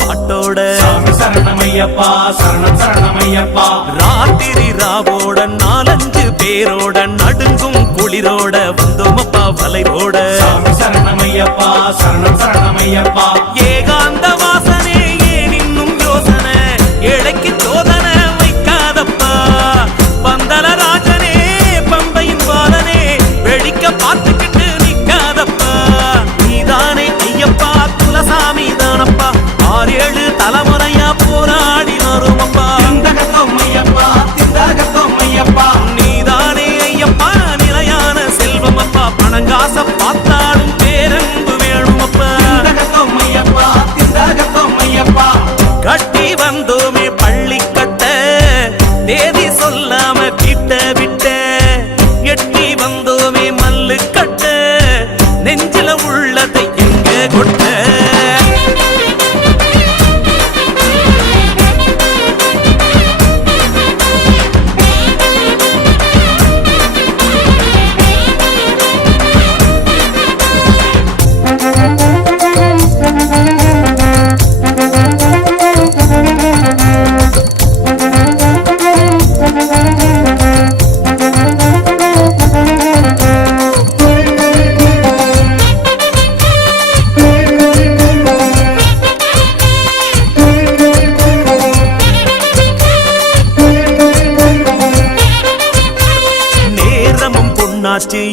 பாட்டோட சரணமையப்பா சரணம் சரணமையப்பா. ராத்திரி ராவோட 4-5 பேரோட நடுங்கும் குளிரோட வந்தோமப்பா வலைரோட சரணமையப்பா சரணம் சரணமையப்பா. ஏகாந்த வாசனே ஏன் இன்னும் யோசனை ஏழைக்கு சோதனை வைக்காதப்பா. பந்தல ராஜனே பம்பையின் பாலனே வெடிக்க பார்த்துக்கிட்டு நிக்காதப்பா. நீதானே ஐயப்பா குலசாமி தானப்பா 6-7 தலைமுறையா போராடி வருமப்பா. நீதானே ஐயப்பா நிலையான செல்வமப்பா. பணங்காச பார்த்தாலும் பேரன்பு வேணுமப்பா. கட்டி வந்தோமே பள்ளி கட்ட தேதி சொல்லாம விட்ட விட்ட எட்டி வந்தோமே மல்லு கட்ட நெஞ்சில உள்ளதை எங்க கொட்ட.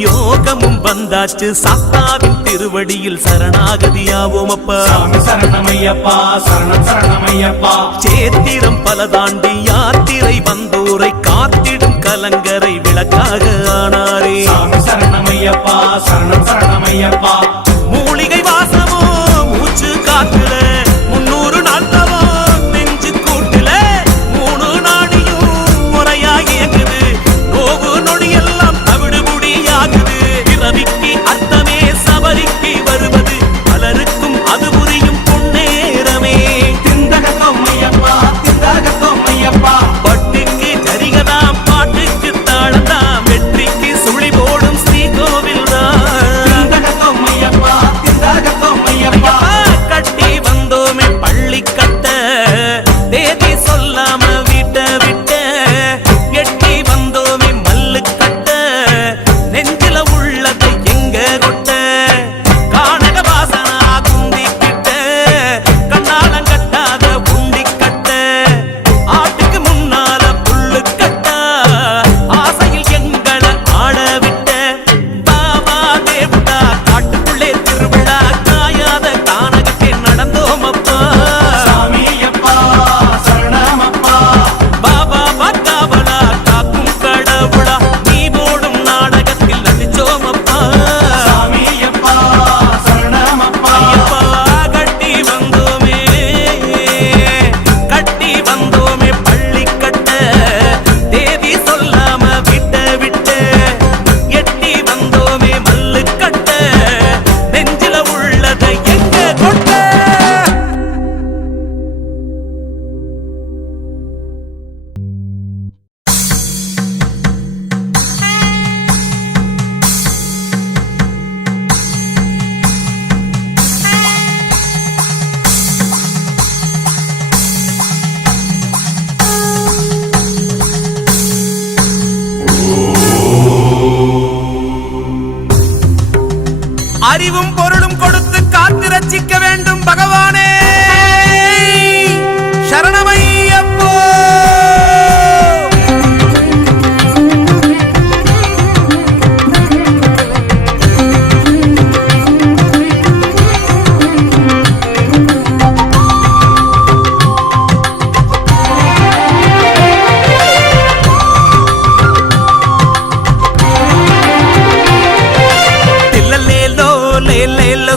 யோகமும் வந்தாச்சு சாஸ்தாவின் திருவடியில் சரணாகதியாவோமப்பா. சரணமையப்பா சரணம் சரணமையப்பா. சேத்திரம் பல தாண்டி யாத்திரை வந்தோரை காத்திடும் கலங்கரை விளக்காக ஆனாரே. சரணமையப்பா சரணம் சரணமையப்பா. மூலிகை வாசமோ மூச்சு காத்துல 300 நாள் தவோ நெஞ்சு கூட்டுல 3 நாடியும் முறையா இயங்குது. நோவு நொடியெல்லாம் தவிடுபுடியாகுது. இரவிக்கு அர்த்தமே சபரிக்கு வருவது பலருக்கும் அது புரியும் பொன்னேரமே. பட்டுக்கு சரிகதாம் பாட்டுக்கு தாளந்தாம் வெற்றிக்கு சுழி போடும் ஸ்ரீ கோவில் தான். கட்டி வந்தோமே பள்ளி கட்ட தேதி சொல்லாம விட்ட விட்ட எட்டி வந்தோமே மல்லு கட்ட நெஞ்சில உள்ளதை எங்க கொட்ட. கானக வாசனா குந்தி கிட்ட கண்ணாலம் கட்டாத உண்டி கட்ட ஆட்டுக்கு முன்னால புல்லு கட்ட ஆசையில் எங்களை ஆட விட்ட. பாபா தேவதா காட்டுக்குள்ளே திருவிழா காயாத கானகத்தை நடந்தோமப்பா. பாபா பாக்காவலா காக்கும் கடவுளா நீ போடும் நாடகத்தில் நடிச்சோமப்பா. ஐயப்பா கட்டி வந்தோமே பள்ளி கட்ட தேதி சொல்லாம விட்ட விட்ட எட்டி வந்தோமே மல்லு கட்ட நெஞ்சில உள்ளதை எங்க கொட்ட. அறிவும் பொருளும் கொடுத்து காத்து ரட்சிக்க வேண்டும் பகவானே சரணமையப்போ.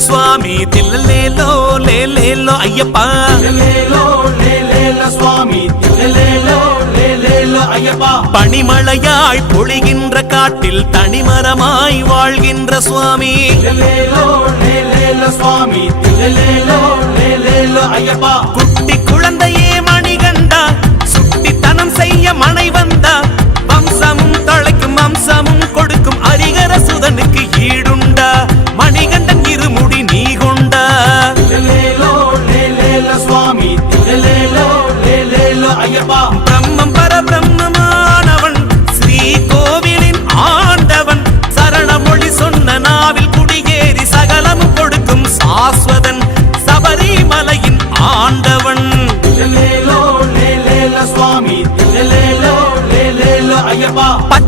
சுவாமி தில்லேலோ லேலேலோ ஐயப்பா. பனிமழையாய் பொழிகின்ற காட்டில் தனிமரமாய் வாழ்கின்ற சுவாமி. குட்டி குழந்தையே மணிகண்டா சுட்டித்தனம் செய்ய மனை வந்தா. வம்சமும் தழைக்கும் அம்சமும் கொடுக்கும் அரிகர சுதனுக்கு ஈடுண்டா. மணிகண்டன் இருமுடி நீ கொண்டா. சுவாமி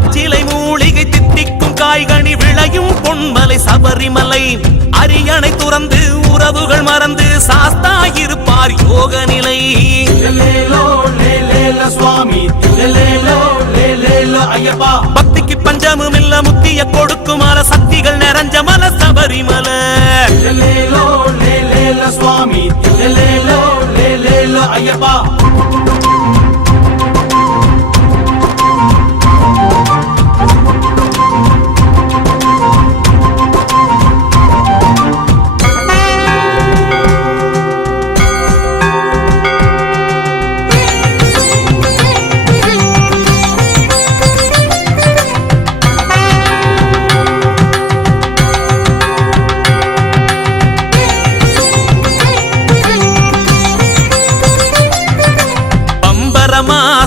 பச்சிலை மூலிகை தித்திக்கும் காய்கனி விளையும் பொன்மலை சபரிமலை அரியணை துறந்து உறவுகள் மறந்து சாஸ்தா இருப்பார் யோக நிலை சுவாமி ஐயப்பா பக்திக்கு பஞ்சமும் இல்ல முத்திய கொடுக்கும் மல சக்திகள் நிறைஞ்ச மல சபரிமலை சுவாமி ஐயப்பா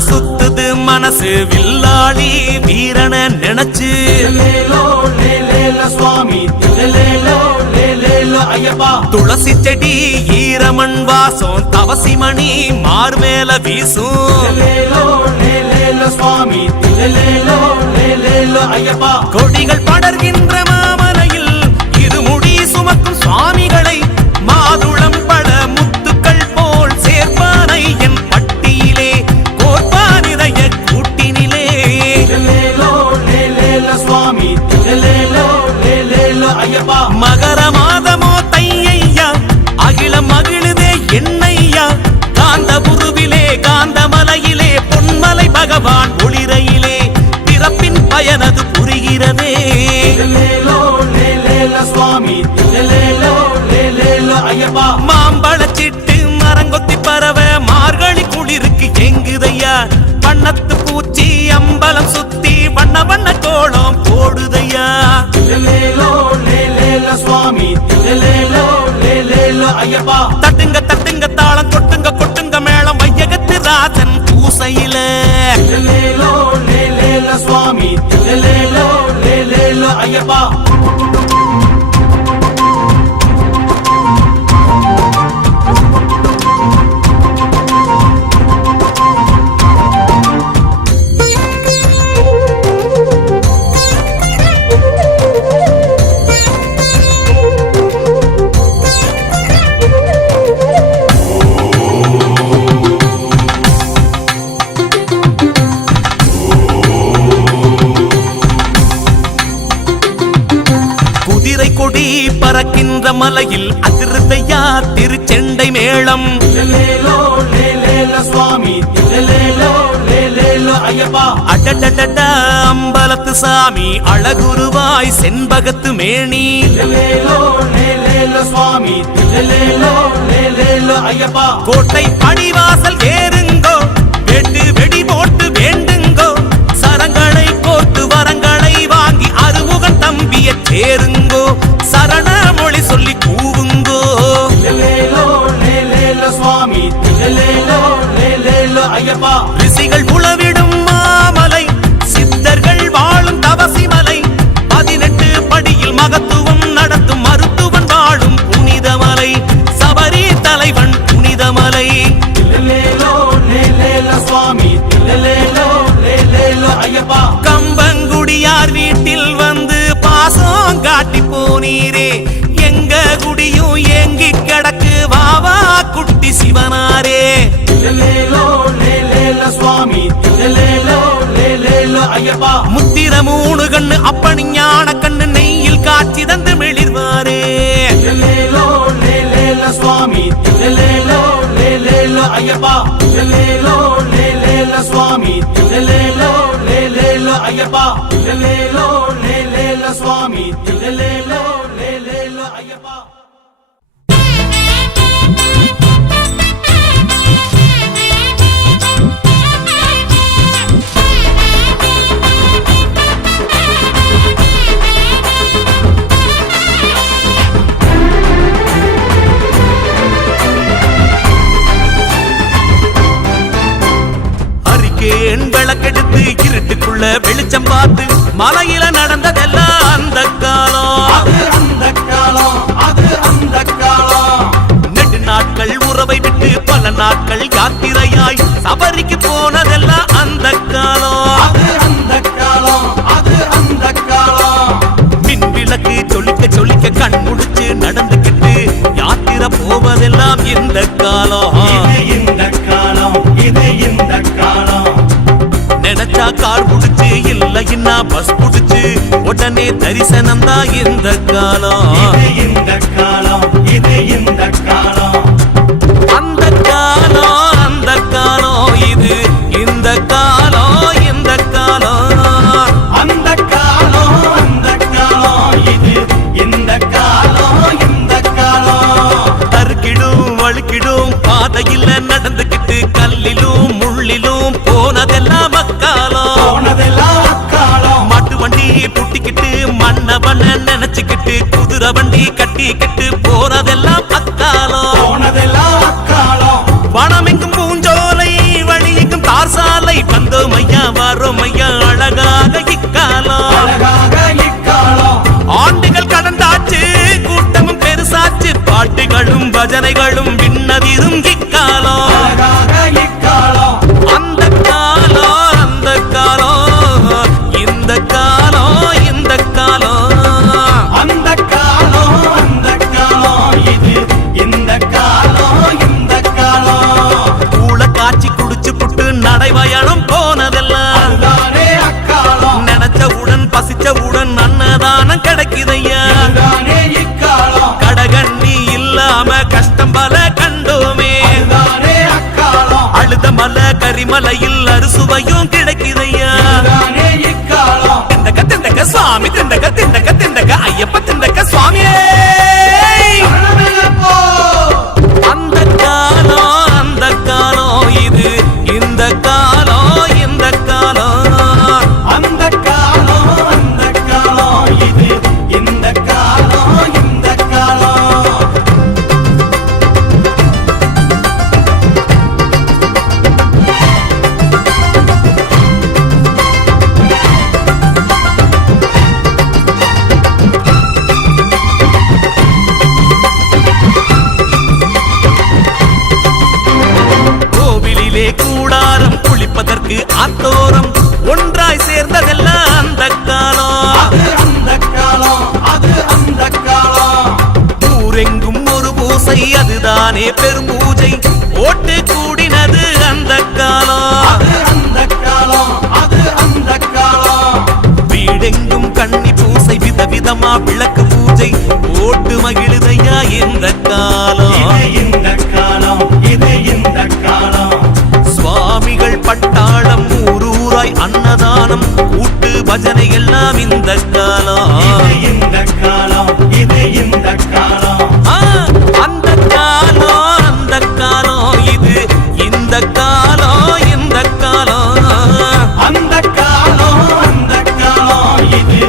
சுத்துது மனசு வில்லாளி வீரன நினைச்சு சுவாமி ஐயப்பா துளசி செடி ஈரமண் வாசம் தவசி மணி மார்மேல வீசும் சுவாமி ஐயப்பா கொடிகள் படர்கின்ற மாமலையில் இருமுடி சுமக்கும் சுவாமிகளை மாதுளம் பட முத்துக்கள் போல் சேர்ப்பானை என் பட்டியிலே கோர்ப்பானிதைய கூட்டினிலே சுவாமி ஐயப்பா மகர மாதமோ தையையா அகிலம் மகிழுதே என்னையா காந்த குருவிலே காந்தமலையிலே பொன்மலை பகவான் ஒளிரையிலே பிறப்பின் பயனது புரிகிறதே சுவாமி ஐயப்பா மாம்பழச்சிட்டு மரங்கொத்தி பறவ மார்கழி குளிருக்கு எங்குதையா வண்ணத்து பூச்சி அம்பலம் சுத்தி வண்ண வண்ண கோலம் போடுதையா சுவாமி ஐயப்பா தட்டுங்க தட்டுங்க தாளம் கொட்டுங்க கொட்டுங்க மேளம் வையகத்து ராஜன் பூசையில சுவாமி ஐயப்பா கொடி பறக்கின்ற மலையில் அதிர்தையா திருச்செண்டை மேளம் சுவாமி ஐயப்பா அடடடட அம்பலத்து சாமி அழகுருவாய் செண்பகத்து மேனி சுவாமி ஐயப்பா கோட்டை பணிவாசல் ஏறுங்கோ வெட்டு வெடி போட்டு வேண்டுங்கோ சரங்களை கோர்த்து வரங்களை வாங்கி அறுமுகன் தம்பிய சேருங்கோ சரண மொழி சொல்லி கூவுங்கோ சுவாமி ஐயப்பா ரிஷிகள் புலவிடும் மாமலை சித்தர்கள் வாழும் தவசிமலை 18 படியில் மகத்துவம் நடத்தும் மருத்துவன் வாழும் புனிதமலை சபரி தலைவன் புனிதமலை சுவாமி ஐயப்பா கம்பங்குடியார் வீட்டில் வந்து பாசம் காட்டி போனீரே எங்க குடியும் ஏங்கி கிடக்கு வாவா குட்டி சிவனாரே சுவாமி ஐயப்பா முத்திர 3 கண்ணு அப்பனி ஞான கண்ணு நெய்யில் காட்சி தந்து மிளிர்வாரே சுவாமி ஐயப்பா சுவாமி ஐயப்பா சுவாமி ஐயப்பா விளக்கெடுத்து இருட்டுக்குள்ள வெளிச்சம் பார்த்து மலையில நடந்ததெல்லாம் அந்த காலம் நெடு நாட்கள் உறவை விட்டு பல நாட்கள் யாத்திரையாய் சபரிக்கு போனதெல்லாம் அந்த காலம் இல்லைன்னா பஸ் புடிச்சு உடனே தரிசனம் தான் இந்த காலம். இது இந்த காலம், இது இந்த காலம். அந்த காலம் அந்த காலம், இது இந்த காலம் இந்த காலம். அந்த காலம் அந்த காலம், இது இந்த காலம் இந்த காலம். தருக்கிடும் வழுக்கிடும் பாதையில நடந்துக்கிட்டு கல்லிலும் முள்ளிலும் போனதெல்லாம் அக்காலம். போனதெல்லாம் அக்காலம். மாட்டு வண்டி புட்டிக்கிட்டு மன்னவன நினைச்சுக்கிட்டு குதிரை வண்டி கட்டிக்கிட்டு போனதெல்லாம் அக்காலம். போனதெல்லாம் அக்காலம். வனமெங்கும் பூஞ்சோலை வழியெங்கும் தார் சாலை வந்தோம் ஐயா வரோம் ஐயா அழகாக இக்காலம். அழகாக இக்காலம். ஆண்டுகள் கடந்தாச்சு கூட்டமும் பெருசாச்சு பாட்டுகளும் பஜனைகளும் விண்ணதிரும் இக்காலம். அழகாக இக்காலம். அந்த காலம் அந்த காலம், இந்த காலம் இந்த காலம். அந்த காலம் அந்த காலம், இது இந்த காலம் இந்த காலம். கூள காய்ச்சி குடிச்சு புட்டு நடைவயணம் போனதெல்லாம் அதுதானே அக்காலம். நினைச்சவுடன் பசிச்சவுடன் அன்னதானம் கிடைக்குதையா. அதுதானே இக்காலம். கடகண்ணி இல்லாம கஷ்டம் பல கண்டோமே. அதுதானே அக்காலம். அழுத மலை கரிமலையில் அறுசுவையும் கிடைக்குதையா. அதுதானே இக்காலம். திண்டக்க திண்டக்க சுவாமி திண்டக்க திண்டக்க திண்டக்க ஐயப்ப திண்டக்க சுவாமியே. சரணமையப்போ. அந்த காலம் அந்த காலம், இது இந்த காலம் இந்த காலம். அந்த காலம் அந்த காலம், இது இந்த காலம் இந்த காலம். கோவிலிலே கூடாரம் குளிப்பதற்கு ஆத்தோரம் ஒன்றாய் சேர்ந்ததெல்லாம் அந்த காலம். அது அந்த காலம், அது அந்த காலம். ஊரெங்கும் ஒரு பூசை அதுதானே பெரும் பூஜை ஓட்டு கூடினது அந்த காலம். அது அந்த காலம், அது அந்த காலம். வீடெங்கும் கன்னி பூசை விதவிதமா விளக்கு பூஜை ஓட்டு மகிழுதையா இந்த காலம். இது இந்த காலம், இது இந்த காலம். சுவாமிகள் பட்டாளம் ஊரூராய் அன்னதானம் கூட்டு பஜனை எல்லாம் இந்த காலம். இது இந்த காலம், இது இந்த காலம். ஆ, அந்த காலம் அந்த காலம், இது இந்த காலம் இந்த காலம். அந்த காலம் அந்த காலம், இது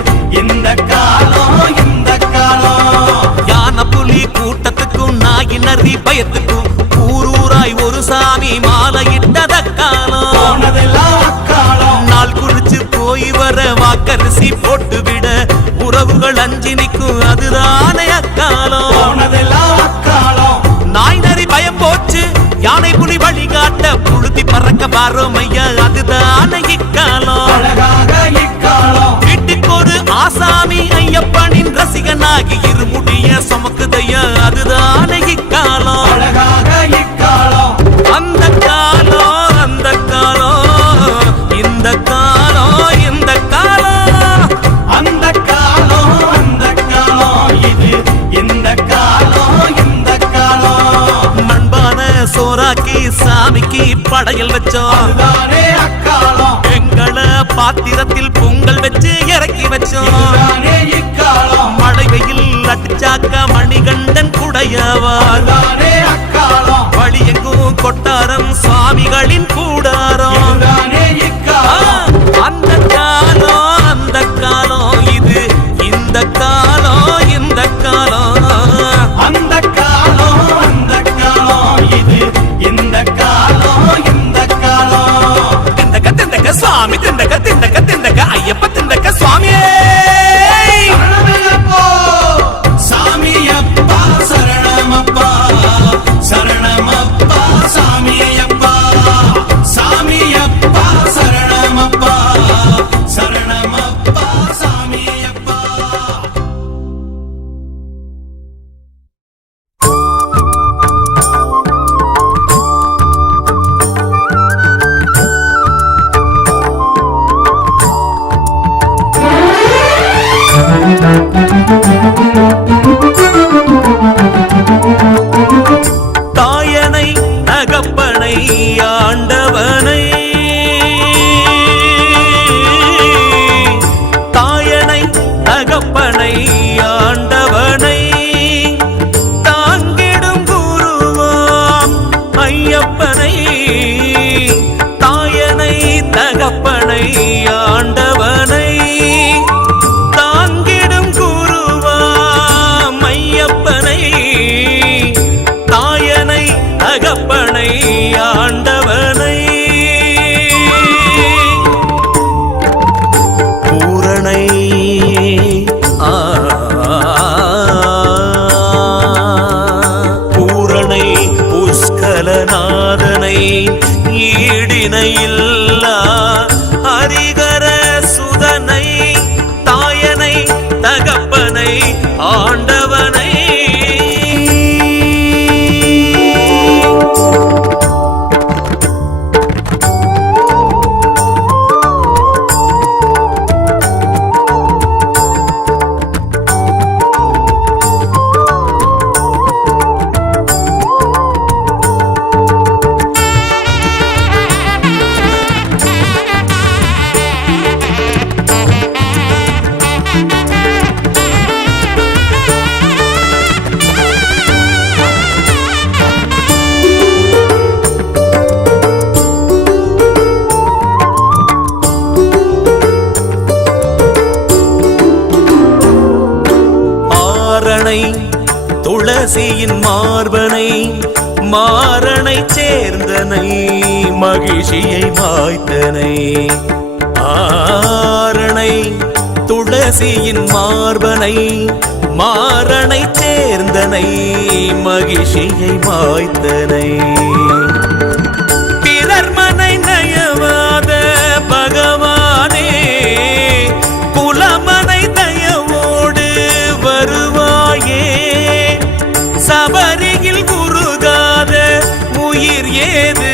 இந்த காலம் இந்த காலம். யானை புலி கூட்டத்துக்கும் நாய் நரி பயத்துக்கும் ஊரூராய் ஒரு சாமி மாலையிட்டத காலம். போனதெல்லாம் அக்காலம். நாள் குறிச்சு போய் வர வாக்கரிசி போட்டு விட உறவுகள் அஞ்சி நிற்கும் அதுதானே அக்காலம். போனதெல்லாம் அக்காலம். நாய் நரி பயம் போச்சு யானை புலி வழிகாட்ட புழுதி பறக்க பாரோம் ஐயா அதுதானே இக்காலம். அழகாக இக்காலம். வீட்டுக்கு ஒரு ஆசாமி ஐயப்பனின் ரசிகனாகி இருமுடிய சுமக்குதையா அதுதானே இக்காலம். அழகாக இக்காலம். அந்த காலம் அந்த காலம், இந்த காலம் இந்த காலம். அந்த காலம் அந்த காலம், இது இந்த காலம் இந்த காலம். மண்பான சோறாக்கி சாமிக்கு படையல் வச்சோம். அதுதானே அக்காலம். எங்களை பாத்திரத்தில் பொங்கல் வச்சு இறக்கி வச்சோம். இதுதானே இக்காலம். மழை வெயில் அடிச்சாக்க மணிகண்டன் குடையவா. அதுதானே அக்காலம். வழி எங்கும் கொட்டாரம் சுவாமிகளின் கூடாரம். இதுதானே இக்காலம். அந்த காலம் அந்த காலம், இது இந்த காலம் இந்த காலம். அந்த காலம் அந்த காலம், இது இந்த காலம் இந்த காலம். திண்டக்க திண்டக்க சுவாமி திண்டக்க திண்டக்க திண்டக்க ஐயப்ப திண்டக்க சுவாமியே. சரணமையப்போ. சாமியப்பா சரணமப்பா, சரணமப்பா சாமியப்பா, சாமியப்பா சரணமப்பா. மார்பனை துளசியின் மார்பனை மாறனை சேர்ந்தனை மகிழ்ச்சியை மாய்த்தனை ஆரணை துளசியின் மார்பனை மாறனை சேர்ந்தனை மகிழ்ச்சியை மாய்த்தனை பிறர் மனை நயவாத பகவானே குலமனை தயவோடு வருவாயே சபரியில் உருகாத உயிர் ஏது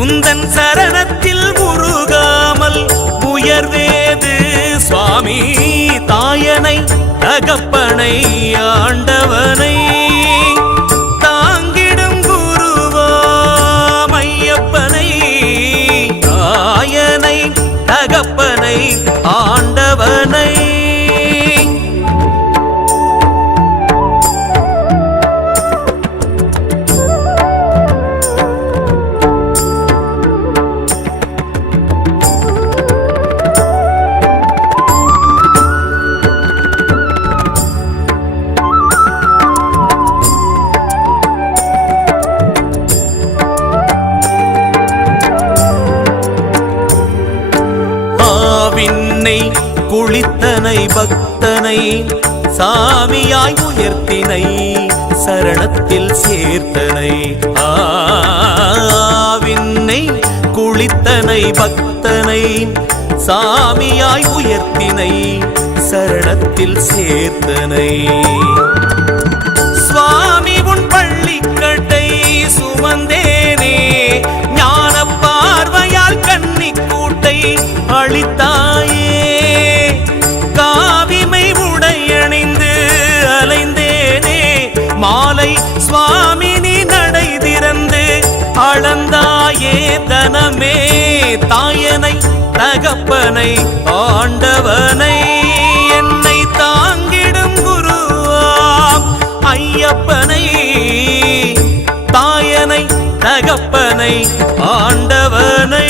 உந்தன் சரணத்தில் உருகாமல் உயர்வேது சுவாமி தாயனை தகப்பனை ஆண்டவனை தாங்கிடும் குருவாம் ஐயப்பனை தாயனை தகப்பனை ஆண்டவனை குளித்தனை பக்தனை சாமியாய் உயர்த்தினை சரணத்தில் சேர்த்தனை ஆவின்னை குளித்தனை பக்தனை சாமியாய் உயர்த்தினை சரணத்தில் சேர்த்தனை சுவாமி உன் பள்ளிக்கட்டை சுமந்தேனே ஞான பார்வையால் கன்னி கூட்டை அளித்தாயே காவிமை உடையணிந்து அலைந்தேனே மாலை சுவாமி நீ நடை திறந்து அளந்தாயே தனமே தாயனை தகப்பனை ஆண்டவனை என்னை தாங்கிடும் குருவாம் ஐயப்பனை தாயனை தகப்பனை ஆண்டவனை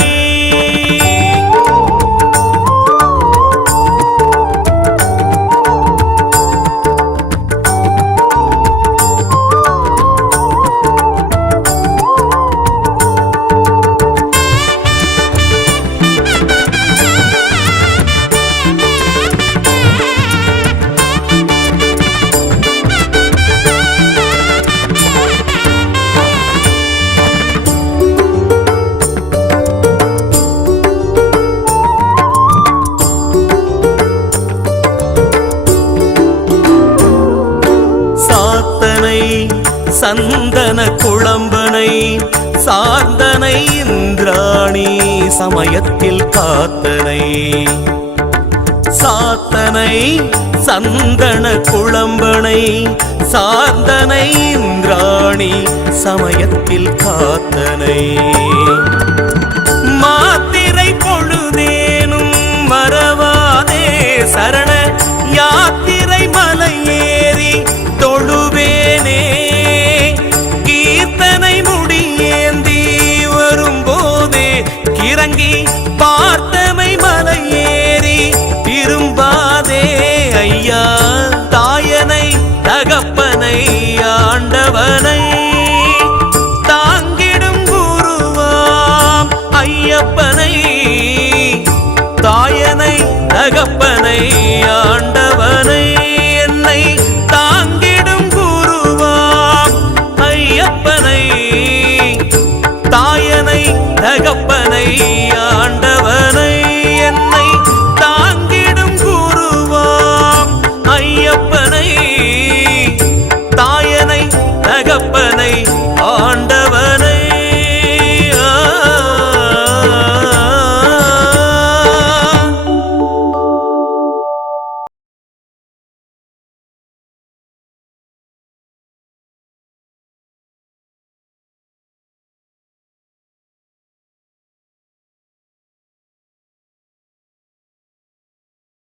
சந்தன குழம்பனை சார்ந்தனை இந்திராணி சமயத்தில் காத்தனை சாத்தனை சந்தன குழம்பனை சார்ந்தனை இந்திராணி சமயத்தில் காத்தனை மாத்திரை பொழுதேனும் மறவாதே சரண யாத்திரை மலை ஏறி தொழுவேனே கீர்த்தனை முடியேந்தி வரும்போதே கிறங்கி பார்த்தமை மலை ஏறி திரும்பாதே ஐயா தாயனை தகப்பனை ஆண்டவனை தாங்கிடும் குருவாம் ஐயப்பனை தாயனை தகப்பனை